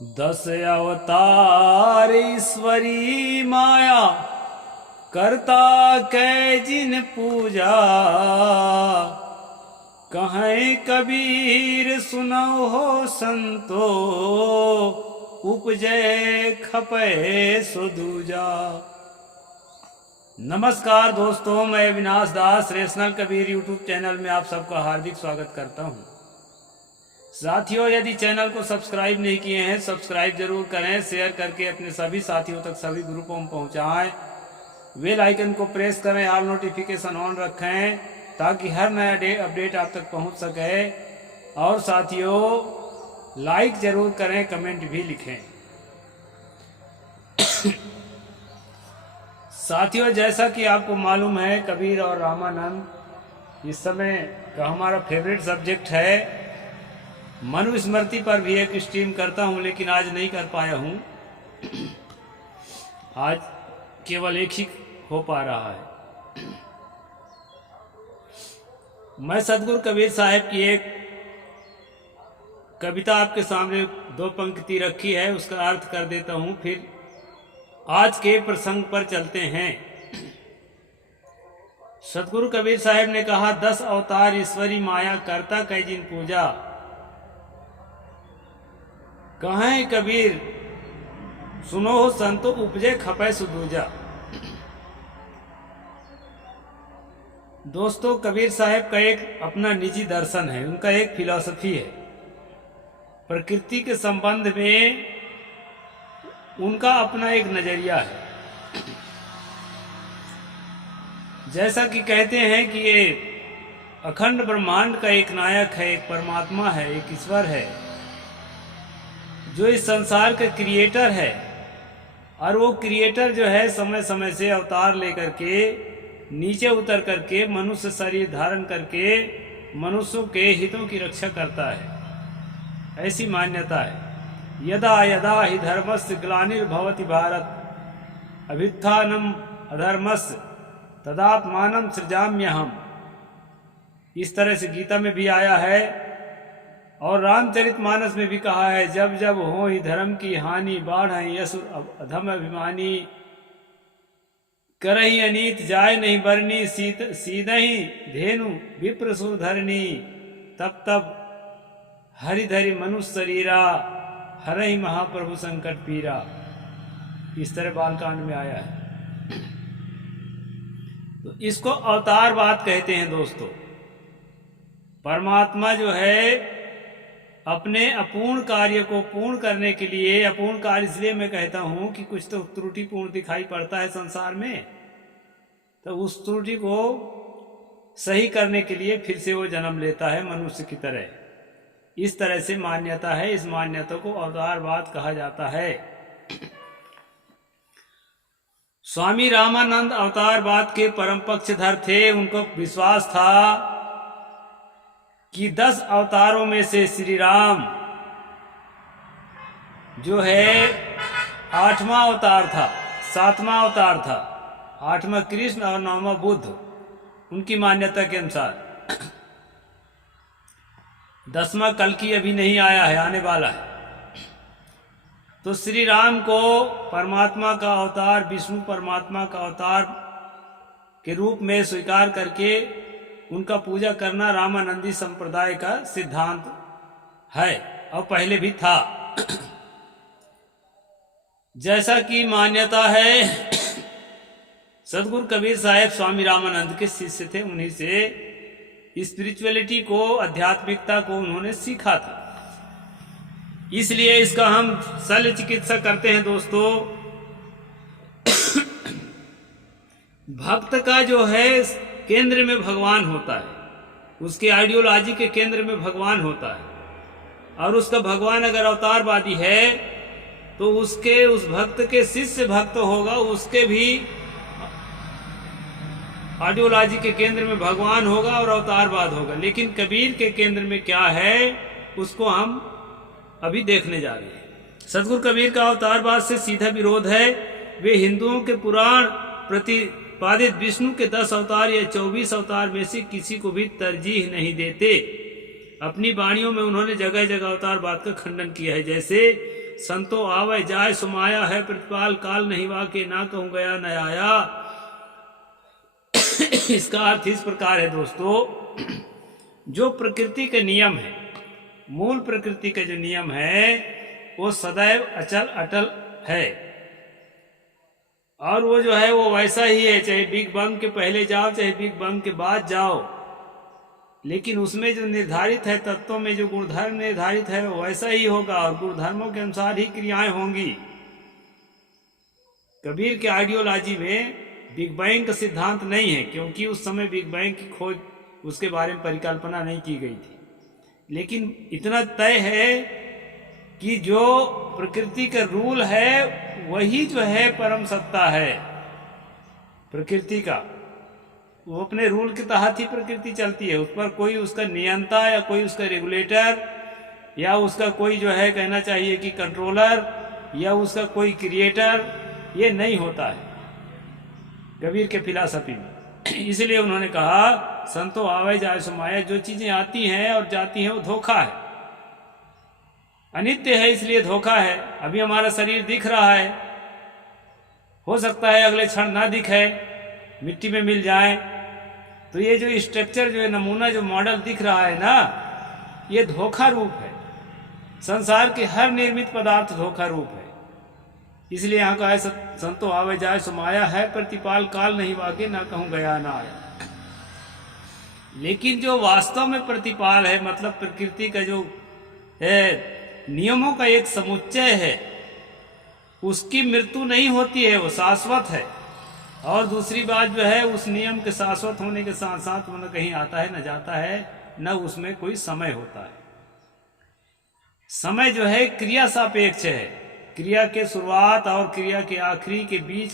दस अवतार ईश्वरी माया करता कै जिन पूजा। कहें कबीर सुनो हो संतो, उपजे खपे सो दूजा। नमस्कार दोस्तों, मैं अविनाश दास रेशनल कबीर यूट्यूब चैनल में आप सबका हार्दिक स्वागत करता हूं। साथियों, यदि चैनल को सब्सक्राइब नहीं किए हैं, सब्सक्राइब जरूर करें, शेयर करके अपने सभी साथियों तक सभी ग्रुपों में पहुंचाएं। बेल आइकन को प्रेस करें, ऑल नोटिफिकेशन ऑन रखें ताकि हर नया अपडेट आप तक पहुंच सके। और साथियों, लाइक जरूर करें, कमेंट भी लिखें। साथियों, जैसा कि आपको मालूम है, कबीर और रामानंद इस समय का हमारा फेवरेट सब्जेक्ट है। मनुस्मृति पर भी एक स्ट्रीम करता हूं, लेकिन आज नहीं कर पाया हूं। आज केवल एक ही हो पा रहा है। मैं सदगुरु कबीर साहब की एक कविता आपके सामने दो पंक्ति रखी है, उसका अर्थ कर देता हूं, फिर आज के प्रसंग पर चलते हैं। सदगुरु कबीर साहब ने कहा, 10 अवतार ईश्वरी माया करता कै जिन पूजा। कहें कबीर सुनो हो संतो, उपजे खपे सो दूजा। दोस्तों, कबीर साहब का एक अपना निजी दर्शन है, उनका एक फिलॉसफी है। प्रकृति के संबंध में उनका अपना एक नजरिया है। जैसा कि कहते हैं कि ये अखंड ब्रह्मांड का एक नायक है, एक परमात्मा है, एक ईश्वर है जो इस संसार का क्रिएटर है। और वो क्रिएटर जो है समय समय से अवतार लेकर के नीचे उतर करके मनुष्य शरीर धारण करके मनुष्यों के हितों की रक्षा करता है, ऐसी मान्यता है। यदा यदा हि धर्मस्य ग्लानिर्भवति भारत, अभ्युत्थानम अधर्मस्य तदात्मानं सृजाम्यहम्। इस तरह से गीता में भी आया है और रामचरितमानस में भी कहा है, जब जब हो ही धर्म की हानि, बाढ़ यसुर अधम अभिमानी, करही अनीत जाय नहीं बरनी, सीधही धेनु विप्रसुर धरनी, तब तब हरिधरि मनुष्य शरीरा, हरहि महाप्रभु संकट पीरा। इस तरह बालकांड में आया है। तो इसको अवतारवाद कहते हैं दोस्तों। परमात्मा जो है अपने अपूर्ण कार्य को पूर्ण करने के लिए, अपूर्ण कार्य इसलिए मैं कहता हूं कि कुछ तो त्रुटिपूर्ण दिखाई पड़ता है संसार में, तो उस त्रुटि को सही करने के लिए फिर से वो जन्म लेता है मनुष्य की तरह। इस तरह से मान्यता है। इस मान्यता को अवतारवाद कहा जाता है। स्वामी रामानंद अवतारवाद के परम पक्षधर थे। उनको विश्वास था कि 10 अवतारों में से श्री राम जो है 8वां अवतार था, 7वां अवतार था। 8वां कृष्ण और 9वां बुद्ध, उनकी मान्यता के अनुसार। 10वां कल्कि अभी नहीं आया है, आने वाला है। तो श्री राम को परमात्मा का अवतार, विष्णु परमात्मा का अवतार के रूप में स्वीकार करके उनका पूजा करना रामानंदी संप्रदाय का सिद्धांत है और पहले भी था। जैसा कि मान्यता है, सदगुरु कबीर साहब स्वामी रामानंद के शिष्य थे। उन्हीं से स्पिरिचुअलिटी को, आध्यात्मिकता को उन्होंने सीखा था। इसलिए इसका हम शल्य चिकित्सा करते हैं दोस्तों। भक्त का जो है केंद्र में भगवान होता है, उसके आइडियोलॉजी के केंद्र में भगवान होता है। और उसका भगवान अगर अवतारवादी है तो उसके, उस भक्त के शिष्य भक्त होगा, उसके भी आइडियोलॉजी के केंद्र में भगवान होगा और अवतारवाद होगा। लेकिन कबीर के केंद्र में क्या है, उसको हम अभी देखने जा रहे हैं। सदगुरु कबीर का अवतारवाद से सीधा विरोध है। वे हिंदुओं के पुराण प्रतिपादित विष्णु के 10 अवतार या 24 अवतार में से किसी को भी तरजीह नहीं देते। अपनी वाणियों में उन्होंने जगह जगह अवतार बात का खंडन किया है। जैसे संतो आवे जाय सुमाया है प्रतिपाल काल नहीं वाके ना कहूँ गया न आया। इसका अर्थ इस प्रकार है दोस्तों, जो प्रकृति के नियम है, मूल प्रकृति के जो नियम है वो सदैव अचल अटल है, और वो जो है वो वैसा ही है, चाहे बिग बैंग के पहले जाओ चाहे बिग बैंग के बाद जाओ, लेकिन उसमें जो निर्धारित है तत्वों में जो गुणधर्म निर्धारित है वो वैसा ही होगा और गुणधर्मों के अनुसार ही क्रियाएं होंगी। कबीर के आइडियोलॉजी में बिग बैंग का सिद्धांत नहीं है, क्योंकि उस समय बिग बैंग की खोज उसके बारे में परिकल्पना नहीं की गई थी। लेकिन इतना तय है कि जो प्रकृति का रूल है वही जो है परम सत्ता है प्रकृति का, वो अपने रूल के तहत ही प्रकृति चलती है। उस पर कोई उसका नियंता या कोई उसका रेगुलेटर या उसका कोई जो है कहना चाहिए कि कंट्रोलर या उसका कोई क्रिएटर, ये नहीं होता है कबीर के फिलॉसफी में। इसलिए उन्होंने कहा संतो आवे जाय सुमाया, जो चीजें आती हैं और जाती हैं वो धोखा है, अनित्य है, इसलिए धोखा है। अभी हमारा शरीर दिख रहा है, हो सकता है अगले क्षण ना दिखे, मिट्टी में मिल जाए। तो ये जो स्ट्रक्चर जो है, नमूना जो मॉडल दिख रहा है ना, ये धोखा रूप है। संसार के हर निर्मित पदार्थ धोखा रूप है। इसलिए यहाँ कहा है संतो आवे जाय सुमाया है प्रतिपाल काल नहीं वाके ना कहूँ गया ना आया। लेकिन जो वास्तव में प्रतिपाल है, मतलब प्रकृति का जो है नियमों का एक समुच्चय है, उसकी मृत्यु नहीं होती है, वो शाश्वत है। और दूसरी बात जो है, उस नियम के शाश्वत होने के साथ साथ वो न कहीं आता है न जाता है, न उसमें कोई समय होता है। समय जो है क्रिया सापेक्ष है, क्रिया के शुरुआत और क्रिया के आखिरी के बीच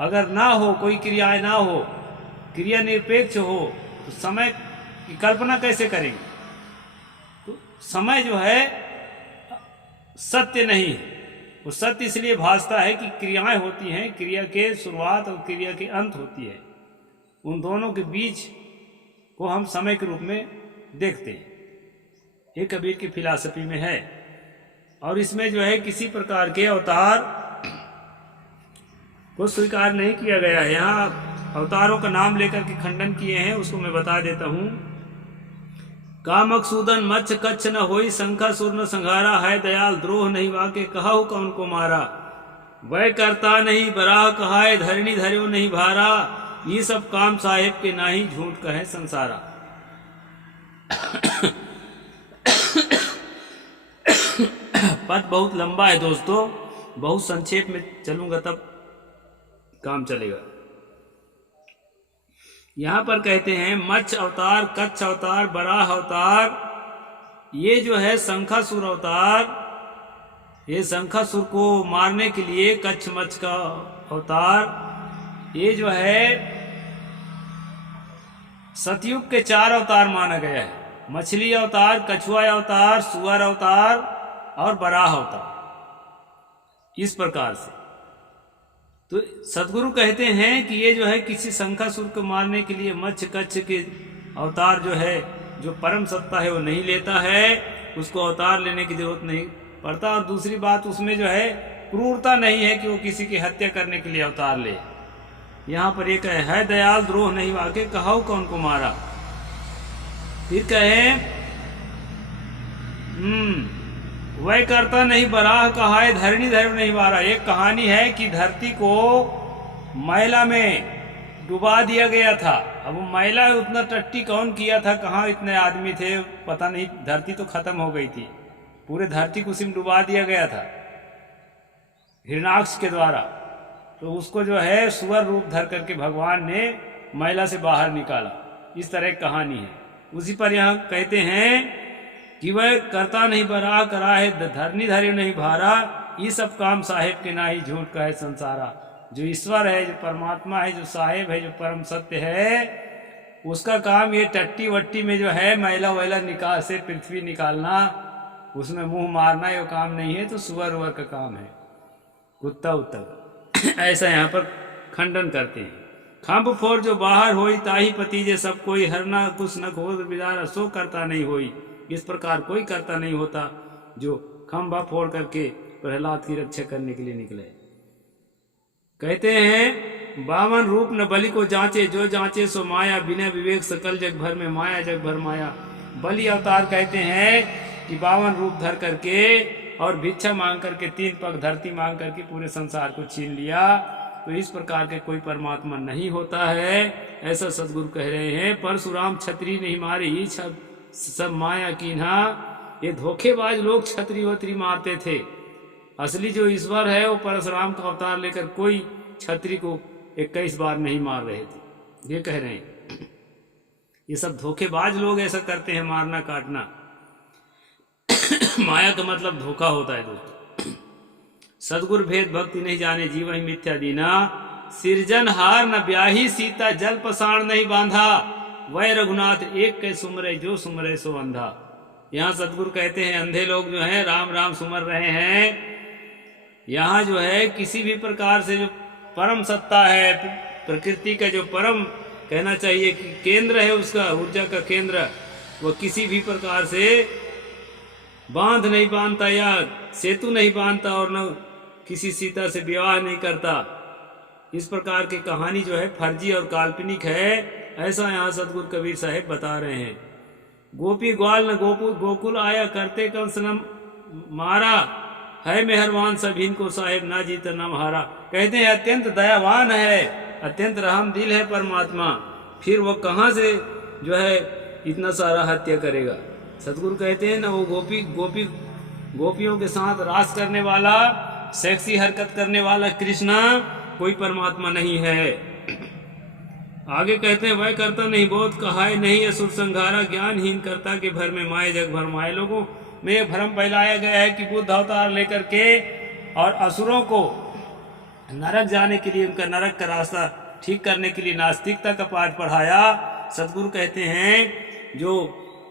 अगर ना हो, कोई क्रियाएं ना हो, क्रिया निरपेक्ष हो, तो समय की कल्पना कैसे करेंगे? तो समय जो है सत्य नहीं है। वो सत्य इसलिए भासता है कि क्रियाएं होती हैं, क्रिया के शुरुआत और क्रिया के अंत होती है, उन दोनों के बीच को हम समय के रूप में देखते हैं। ये कबीर की फिलॉसफी में है। और इसमें जो है किसी प्रकार के अवतार को स्वीकार नहीं किया गया है। यहाँ अवतारों का नाम लेकर के खंडन किए हैं, उसको मैं बता देता हूँ। कामक सूदन मच्छ कच्छ न होई, शंखा सुर न संघारा, है दयाल द्रोह नहीं वाके कहु कौन को मारा। वह करता नहीं बराह कहाय, धरणी धर्यो नहीं भारा, ये सब काम साहेब के नाही, झूठ कहे संसारा। पद बहुत लंबा है दोस्तों, बहुत संक्षेप में चलूंगा तब काम चलेगा। यहां पर कहते हैं मच्छ अवतार, कच्छ अवतार, बराह अवतार, ये जो है शंखासुर अवतार, ये शंखासुर को मारने के लिए कच्छ मच्छ का अवतार, ये जो है सतयुग के 4 अवतार माना गया है। मछली अवतार, कछुआ अवतार, सुअर अवतार और बराह अवतार, इस प्रकार से। तो सदगुरु कहते हैं कि ये जो है किसी शंखासुर को मारने के लिए मच्छ कच्छ के अवतार जो है, जो परम सत्ता है वो नहीं लेता है, उसको अवतार लेने की जरूरत नहीं पड़ता। और दूसरी बात, उसमें जो है क्रूरता नहीं है कि वो किसी की हत्या करने के लिए अवतार ले। यहाँ पर एक है दयाल द्रोह नहीं वाके कहु कौन को मारा। फिर कहे वह करता नहीं बराह कहाय, धरणी धर्म नहीं मारा। एक कहानी है कि धरती को मैला में डुबा दिया गया था। अब वो मैला उतना टट्टी कौन किया था, कहाँ इतने आदमी थे पता नहीं, धरती तो खत्म हो गई थी, पूरे धरती को उसी में डुबा दिया गया था हिरणाक्ष के द्वारा। तो उसको जो है सुअर रूप धर करके भगवान ने मैला से बाहर निकाला। इस तरह की कहानी है। उसी पर यहाँ कहते हैं कि वह करता नहीं बराह करा है, धरनी धर्यो नहीं भारा, ये सब काम साहेब के ना ही, झूठ कहे संसारा। जो ईश्वर है, जो परमात्मा है, जो साहेब है, जो परम सत्य है, उसका काम ये टट्टी वट्टी में जो है मैला वैला निकाल से पृथ्वी निकालना, उसमें मुंह मारना, ये काम नहीं है। तो सुअर उवर का काम है, कुत्ता उत्ता। ऐसा यहाँ पर खंडन करते हैं। खंभ फोर जो बाहर होई ताही पतीजे सब कोई, हरना कुछ न हो बिदारा सो करता नहीं होई। इस प्रकार कोई करता नहीं होता जो खंभा फोड़ करके प्रहलाद की रक्षा करने के लिए निकले। कहते हैं 52 रूप न बलि को जांचे, जो जांचे सो माया, बिना विवेक सकल जग भर में माया, जग भर माया। बलि अवतार कहते हैं कि 52 रूप धर करके और भिक्षा मांग करके 3 पग धरती मांग करके पूरे संसार को छीन लिया। तो इस प्रकार के कोई परमात्मा नहीं होता है, ऐसा सदगुरु कह रहे हैं। परशुराम छत्री नहीं मारे ही सब माया कीन्हा। ये धोखेबाज लोग छत्री वत्री मारते थे। असली जो ईश्वर है वो परशुराम का अवतार लेकर कोई छत्री को 21 बार नहीं मार रहे थे, ये कह रहे हैं। ये सब धोखेबाज लोग ऐसा करते हैं, मारना काटना। माया का मतलब धोखा होता है दोस्तों। सदगुरु भेद भक्ति नहीं जाने, जीव ही मिथ्या दीना। सिरजन हार न ब्याही सीता, जल पसाण नहीं बांधा। वह रघुनाथ एक के सुमरे, जो सुमरे सो अंधा। यहाँ सदगुरु कहते हैं अंधे लोग जो हैं राम राम सुमर रहे हैं। यहाँ जो है किसी भी प्रकार से जो परम सत्ता है, प्रकृति का जो परम कहना चाहिए कि केंद्र है, उसका ऊर्जा का केंद्र, वो किसी भी प्रकार से बांध नहीं बांधता या सेतु नहीं बांधता और न किसी सीता से विवाह नहीं करता। इस प्रकार की कहानी जो है फर्जी और काल्पनिक है, ऐसा यहाँ सदगुरु कबीर साहेब बता रहे हैं। गोपी ग्वाल न गोकुल आया, करते कंस न मारा। है मेहरबान सभी को साहेब, ना जीता ना हारा। कहते हैं अत्यंत दयावान है, अत्यंत रहम दिल है परमात्मा, फिर वो कहाँ से जो है इतना सारा हत्या करेगा। सदगुरु कहते हैं ना वो गोपियों के साथ रास करने वाला, सेक्सी हरकत करने वाला कृष्णा कोई परमात्मा नहीं है। आगे कहते हैं वह करता नहीं बोध कहाय नहीं, असुर संघारा ज्ञानहीन करता के भर में माए जग भर माए। लोगों में एक भ्रम फैलाया गया है कि बुद्ध अवतार लेकर के और असुरों को नरक जाने के लिए, उनका नरक का रास्ता ठीक करने के लिए नास्तिकता का पाठ पढ़ाया। सदगुरु कहते हैं जो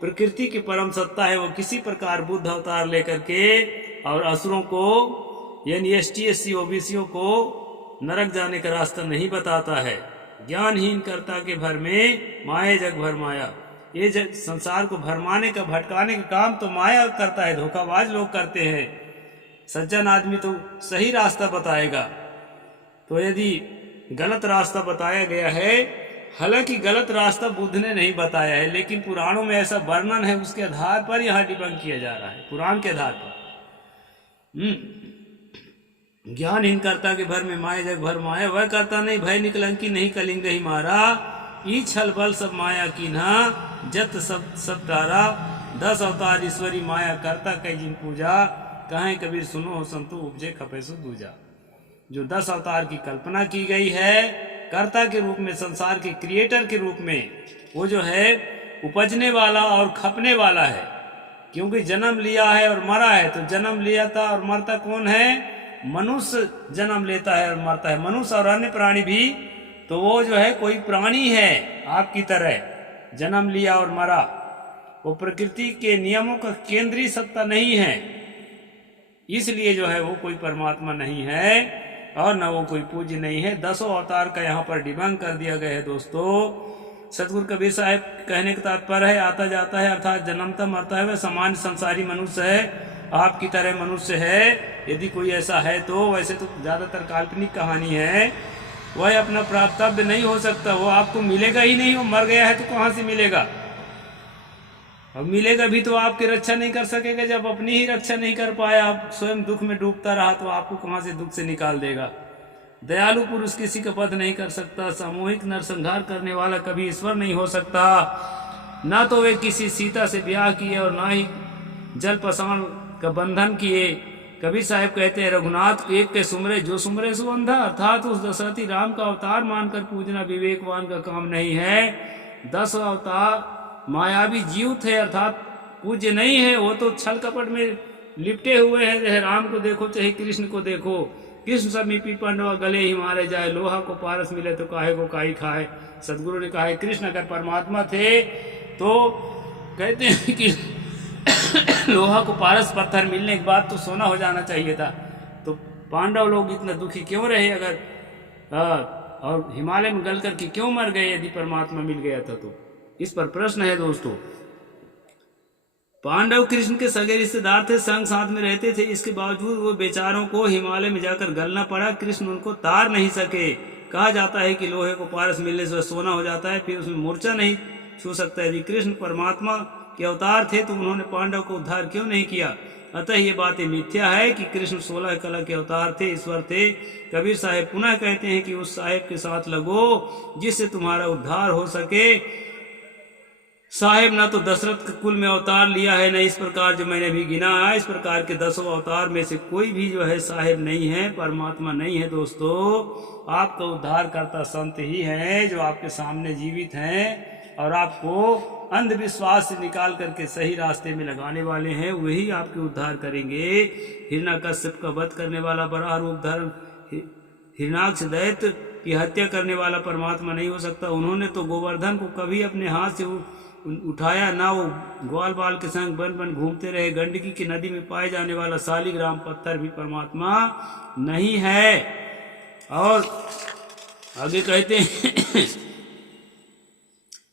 प्रकृति की परम सत्ता है वो किसी प्रकार बुद्ध अवतार लेकर के और असुरों को यानी ST SC OBCों को नरक जाने का रास्ता नहीं बताता है। ज्ञानहीन करता के भर में माया जग भर माया। ये संसार को भरमाने का भटकाने का काम तो माया करता है, धोखाबाज लोग करते हैं। सज्जन आदमी तो सही रास्ता बताएगा। तो यदि गलत रास्ता बताया गया है, हालांकि गलत रास्ता बुद्ध ने नहीं बताया है, लेकिन पुराणों में ऐसा वर्णन है, उसके आधार पर यहाँ डिबंक किया जा रहा है, पुराण के आधार पर। ज्ञानहीन करता के भर में माया जग भर माया। वह करता नहीं भय निकलंकी, नहीं कलिंग ही मारा। ई छल बल सब माया कीन्हा, जत सब तारा। 10 अवतार ईश्वरी माया करता कई जिन पूजा। कहें कबीर सुनो हो संतु, उपजे खपे सो दूजा। जो 10 अवतार की कल्पना की गई है कर्ता के रूप में, संसार के क्रिएटर के रूप में, वो जो है उपजने वाला और खपने वाला है। क्योंकि जन्म लिया है और मरा है, तो जन्म लिया था और मरता कौन है? मनुष्य जन्म लेता है और मरता है। मनुष्य और अन्य प्राणी भी, तो वो जो है कोई प्राणी है आपकी तरह, जन्म लिया और मरा। वो प्रकृति के नियमों का केंद्रीय सत्ता नहीं है, इसलिए जो है वो कोई परमात्मा नहीं है और न वो कोई पूज्य नहीं है। 10 अवतार का यहाँ पर डिबंक कर दिया गया है दोस्तों। सतगुरु कबीर साहब कहने का तात्पर्य है आता जाता है, अर्थात जन्मता मरता है, वह सामान्य संसारी मनुष्य है, आपकी तरह मनुष्य है। यदि कोई ऐसा है तो, वैसे तो ज़्यादातर काल्पनिक कहानी है। वह अपना प्राप्तव्य नहीं हो सकता, वो आपको मिलेगा ही नहीं। वो मर गया है तो कहाँ से मिलेगा? अब मिलेगा भी तो आपकी रक्षा नहीं कर सकेगा। जब अपनी ही रक्षा नहीं कर पाया, आप स्वयं दुख में डूबता रहा, तो आपको कहाँ से दुख से निकाल देगा? दयालु पुरुष किसी का वध नहीं कर सकता। सामूहिक नरसंहार करने वाला कभी ईश्वर नहीं हो सकता। ना तो वे किसी सीता से ब्याह किए और ना ही जल पसाण का बंधन किए। कबीर साहब कहते हैं रघुनाथ एक के सुमरे, जो सुमरे सो अंधा। अर्थात उस दशरथी राम का अवतार मानकर पूजना विवेकवान का काम नहीं है। 10 अवतार मायावी जीव थे, अर्थात पूज्य नहीं है। वो तो छल कपट में लिपटे हुए हैं। चाहे राम को देखो चाहे कृष्ण को देखो, कृष्ण समीपी पांडवा गले ही मारे जाए, लोहा को पारस मिले तो काहे को काई खाए। सदगुरु ने कहा है कृष्ण अगर परमात्मा थे तो कहते हैं कि लोहा को पारस पत्थर मिलने के बाद तो सोना हो जाना चाहिए था। तो पांडव लोग इतना दुखी क्यों रहे? अगर और हिमालय में गल करके क्यों मर गए यदि परमात्मा मिल गया था तो? इस पर प्रश्न है दोस्तों। पांडव कृष्ण के सगे रिश्तेदार थे, संग साथ में रहते थे, इसके बावजूद वो बेचारों को हिमालय में जाकर गलना पड़ा। कृष्ण उनको तार नहीं सके। कहा जाता है कि लोहे को पारस मिलने से सोना हो जाता है, फिर उसमें मूर्छा नहीं छू सकता। यदि कृष्ण परमात्मा के अवतार थे तो उन्होंने पांडव को उद्धार क्यों नहीं किया? अतः ये बातें मिथ्या है कि कृष्ण 16 कला के अवतार थे, ईश्वर थे। कबीर साहेब पुनः कहते हैं कि उस साहेब के साथ लगो जिससे तुम्हारा उद्धार हो सके। साहेब न तो दशरथ के कुल में अवतार लिया है, न इस प्रकार जो मैंने भी गिना है, इस प्रकार के 10 अवतार में से कोई भी जो है साहेब नहीं है, परमात्मा नहीं है। दोस्तों, आपका उद्धार करता संत ही है जो आपके सामने जीवित हैं और आपको अंधविश्वास से निकाल करके सही रास्ते में लगाने वाले हैं, वही आपके उद्धार करेंगे। हिरण्यकश्यप का वध करने वाला बराह रूप धर्म हिरणाक्ष दैत्य की हत्या करने वाला परमात्मा नहीं हो सकता। उन्होंने तो गोवर्धन को कभी अपने हाथ से उठाया ना, वो ग्वाल बाल के संग बन बन घूमते रहे। गंडकी की नदी में पाए जाने वाला शालिग्राम पत्थर भी परमात्मा नहीं है। और आगे कहते हैं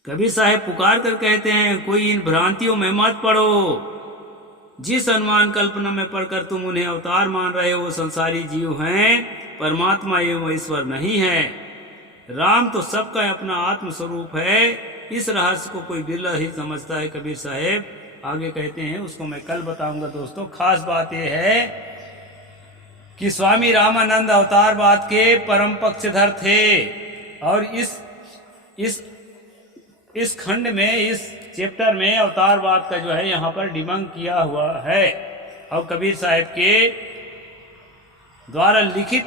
कबीर साहेब पुकार कर कहते हैं, कोई इन भ्रांतियों में मत पड़ो। जिस अनुमान कल्पना में पढ़कर तुम उन्हें अवतार मान रहे हो वो संसारी जीव हैं, परमात्मा एवं ईश्वर नहीं है। राम तो सबका अपना आत्म स्वरूप है। इस रहस्य को कोई बिरला ही समझता है। कबीर साहेब आगे कहते हैं, उसको मैं कल बताऊंगा दोस्तों। खास बात यह है कि स्वामी रामानंद अवतारवाद के परम पक्षधर थे और इस खंड में, इस चैप्टर में अवतारवाद का जो है यहाँ पर डिबंक किया हुआ है और कबीर साहब के द्वारा लिखित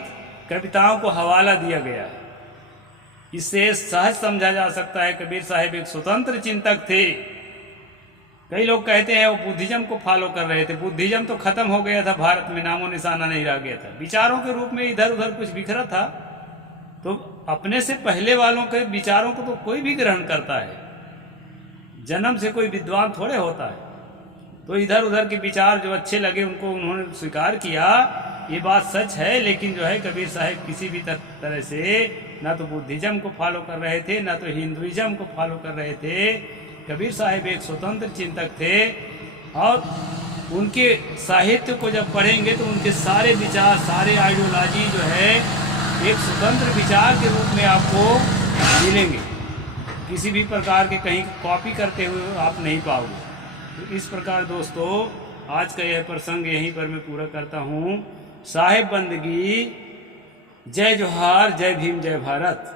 कविताओं को हवाला दिया गया है। इससे सहज समझा जा सकता है कबीर साहब एक स्वतंत्र चिंतक थे। कई लोग कहते हैं वो बुद्धिज्म को फॉलो कर रहे थे। बुद्धिज्म तो खत्म हो गया था, भारत में नामो निशाना नहीं रह गया था। विचारों के रूप में इधर उधर कुछ बिखरा था, तो अपने से पहले वालों के विचारों को तो कोई भी ग्रहण करता है। जन्म से कोई विद्वान थोड़े होता है। तो इधर उधर के विचार जो अच्छे लगे उनको उन्होंने स्वीकार किया, ये बात सच है। लेकिन जो है कबीर साहब किसी भी तरह से ना तो बुद्धिज्म को फॉलो कर रहे थे, ना तो हिंदुइज्म को फॉलो कर रहे थे। कबीर साहब एक स्वतंत्र चिंतक थे और उनके साहित्य को जब पढ़ेंगे तो उनके सारे विचार, सारे आइडियोलॉजी जो है एक स्वतंत्र विचार के रूप में आपको मिलेंगे। किसी भी प्रकार के कहीं कॉपी करते हुए आप नहीं पाओगे। तो इस प्रकार दोस्तों आज का यह प्रसंग यहीं पर मैं पूरा करता हूँ। साहेब बंदगी, जय जोहार, जय भीम, जय भारत।